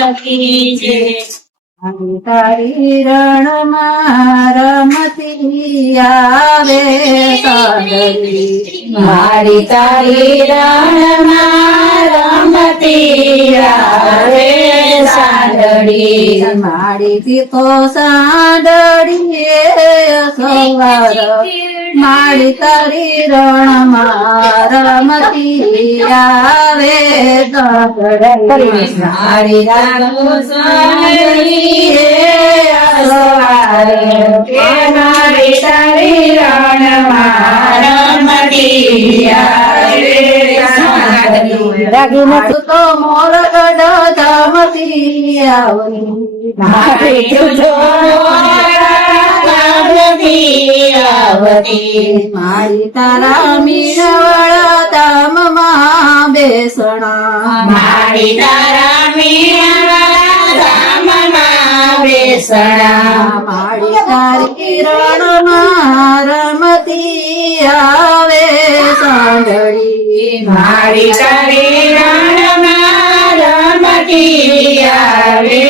લખી છે તારી રણમાં રમતી આવે સાંદડી મારી તારી રણમાં રમતી આવે સાંદડી મારી તો સાંદડીએ સવાર મારી તારી રણમાં રમતી આવે સાંદડી મારી સાંદડી મારી તારી રણમાં રમતી આવે રાગીને તો મોર ગઢ ધામતી આવની મારી તુજો આવતી મારી તારા મીણવળ ધામમાં બેસણા મારી તારા મીણવળ ધામમાં બેસણા મારી તારી રણમાં રમતી આવે સાંદડી મારી તારી રણમાં રમતી આવે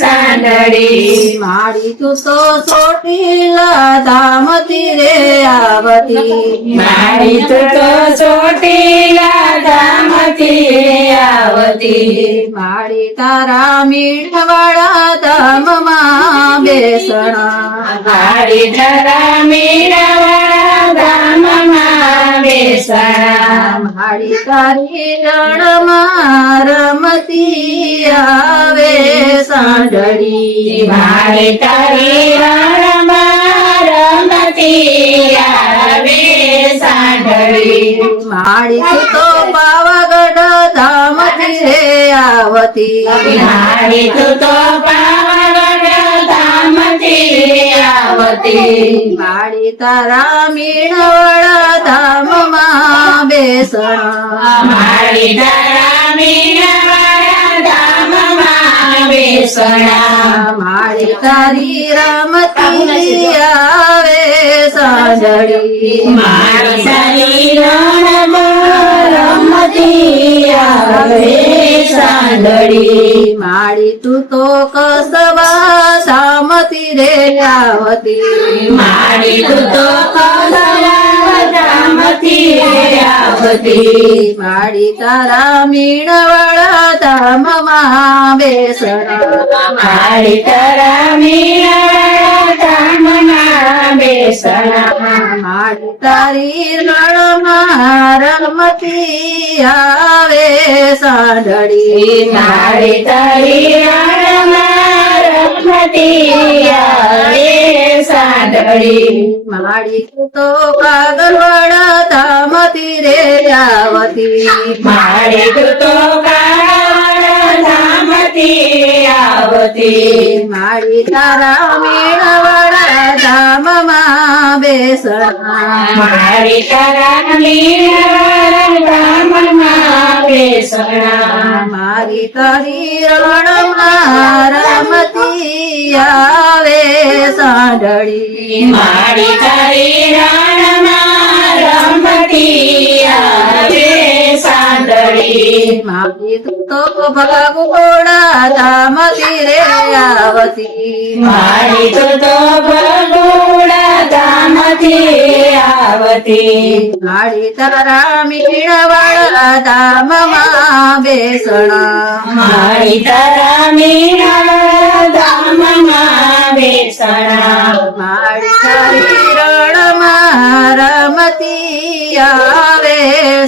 સાંદડી મારી તું તો ચોટીલા ધામથી રે આવતી મારી તું તો ચોટીલા ધામથી આવતી મારી તારા મીઠવાળા ધામમાં બેસણા મારી તારા મીણવળ ધામમાં બેસણા મારી તારી રણમાં રમતી આવે સાંદડી મારી તારી રણમાં રમતી આવે સાંદડી મારી તું તો પાવાગઢ ધામથી રે આવતી મારી તું તો પાવાગઢ ધામથી આવતી મારી તારા મીણવળ ધામમાં બેસણા મારી તારા મીણવળ ધામમાં બેસણા મારી તારી રમતી આવે સાંદડી મારી તારી રણમાં રમતી આવે સાંદડી મારી તું તો કસવા ધામથી રે આવતી મારી તું તો કસવા ધામથી આવતી મારી તારા મીણવળ ધામમાં બેસણા મારી તારા મીણવળ ધામમાં બેસણા મારી તારી રણમાં રમતી આવે સાંદડી મારી તારી રણમાં રમતી આવે સાંદડી મારી તું તો કાગળવડ ધામથી રે આવતી મારી તું તો કાગળ ધામથી આવતી મારી તારા મીણવળ ધામમાં બેસણા મારી તારા મીણવળ ધામમાં બેસણા મારી તારી રણમાં રમતી આવે સાંદડી મારી તારી રણમાં રમતી આવે સાંદડી મારી તું તો ભગોડા ધામથી રે આવતી મારી તું તો ભગોડા ધામથી આવતી મારી તારા મીણવળ ધામમાં બેસણા મારી તારા મીણવળ ધામમાં બેસણા મારી તારી રણમાં રમતી આવે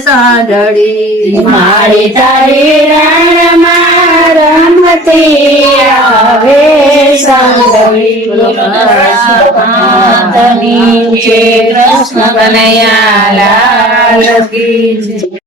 સાંદડી મારી તારી રણમાં રમતી આવે સાંદડી કૃષ્ણ કનૈયા લાલ કી જય.